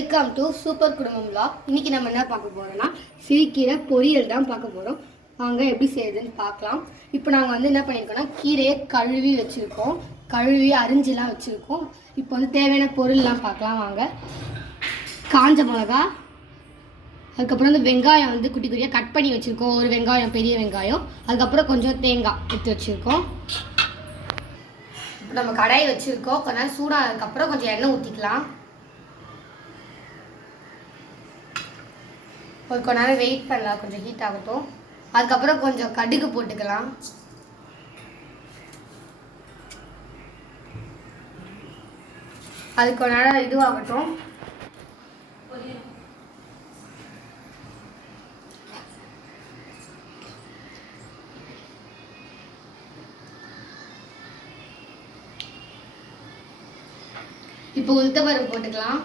Welcome to super குடும்பம் vlog. இன்னைக்கு நம்ம என்ன பார்க்க போறோம்னா சிறுக்கீரை பொரியல் தான் பார்க்க போகிறோம் வாங்க எப்படி செய்யுதுன்னு பார்க்கலாம். இப்போ நாங்கள் வந்து என்ன பண்ணியிருக்கோம்னா கீரையை கழுவி வச்சுருக்கோம். கழுவி அரிஞ்சிலாம் வச்சுருக்கோம். இப்போ வந்து தேவையான பொருள்லாம் பார்க்கலாம் வாங்க. காஞ்ச மிளகா அதுக்கப்புறம் வந்து வெங்காயம் வந்து குட்டி குட்டியாக கட் பண்ணி வச்சுருக்கோம். ஒரு வெங்காயம் பெரிய வெங்காயம். அதுக்கப்புறம் கொஞ்சம் தேங்காய் எடுத்து வச்சுருக்கோம். இப்போ நம்ம கடாய் வச்சுருக்கோம். கொஞ்ச நேரம் சூடானதுக்கப்புறம் கொஞ்சம் எண்ணெய் ஊற்றிக்கலாம் ஒரு கொஞ்ச நேரம் வெயிட் பண்ணலாம். கொஞ்சம் ஹீட் ஆகட்டும். அதுக்கப்புறம் கொஞ்சம் கடுகு போட்டுக்கலாம். அது கொஞ்ச நேரம் இதுவாகட்டும். இப்போ உளுத்தப்பருப்பு போட்டுக்கலாம்.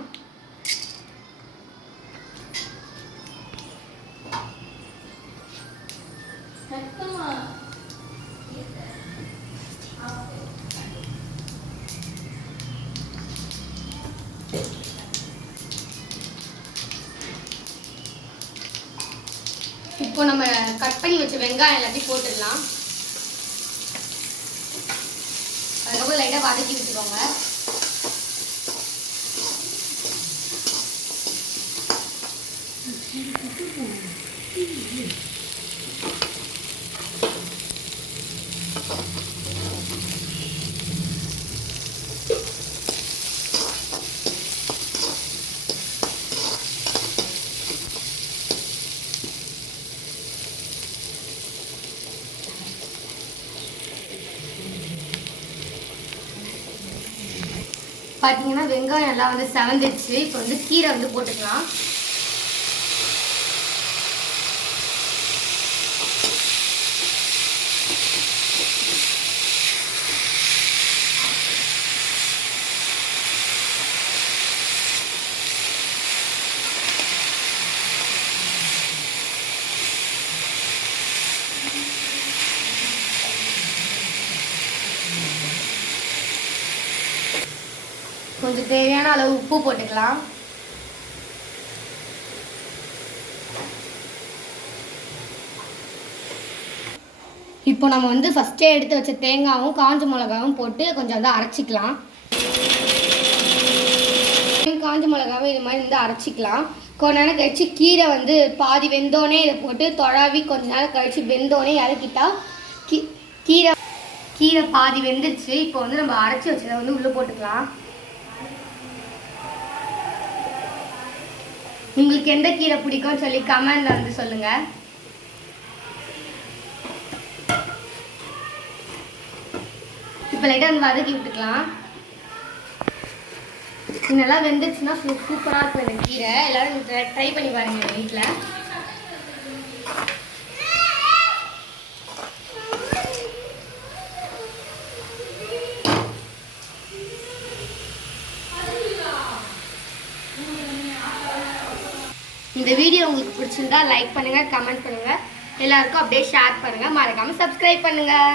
இப்போ நம்ம கட் பண்ணி வச்ச வெங்காயம் எல்லாத்தையும் போட்டுடலாம். அதுக்கப்புறம் லைட்டாக வதக்கி விட்டுக்கோங்க பார்த்தீங்கன்னா வெங்காயம் எல்லாம் வந்து செவந்துச்சு இப்போ வந்து கீரை வந்து போட்டுக்கலாம். கொஞ்சம் தேவையான அளவு உப்பு போட்டுக்கலாம். இப்போ நம்ம வந்து ஃபஸ்ட்டே எடுத்து வச்ச தேங்காயும் காஞ்ச மிளகாவும் போட்டு கொஞ்சம் வந்து அரைச்சிக்கலாம். காஞ்ச மிளகாவும் இது மாதிரி வந்து அரைச்சிக்கலாம். கொஞ்ச நேரம் கழித்து கீரை வந்து பாதி வெந்தோடனே இதை போட்டு தொழாவி கொஞ்ச நேரம் கழிச்சு வெந்தோடனே இறக்கிட்டா கீ கீரை கீரை பாதி வெந்துருச்சு. இப்போ வந்து நம்ம அரைச்சி வச்சதை வந்து உள்ளே போட்டுக்கலாம். உங்களுக்கு எந்த கீரை பிடிக்கும்னு சொல்லி கமெண்ட்ல வந்து சொல்லுங்க. இப்போ லைட்டாக வந்து வதக்கி விட்டுக்கலாம். நல்லா வெந்துச்சுன்னா சூப்பராக இருக்கும் இந்த கீரை. எல்லாரும் ட்ரை பண்ணி பாருங்க எங்கள் வீட்டில் இந்த வீடியோ உங்களுக்கு பிடிச்சிருந்தா லைக் பண்ணுங்கள் கமெண்ட் பண்ணுங்கள் எல்லாருக்கும் அப்படியே ஷேர் பண்ணுங்கள் மறக்காமல் சப்ஸ்கிரைப் பண்ணுங்கள்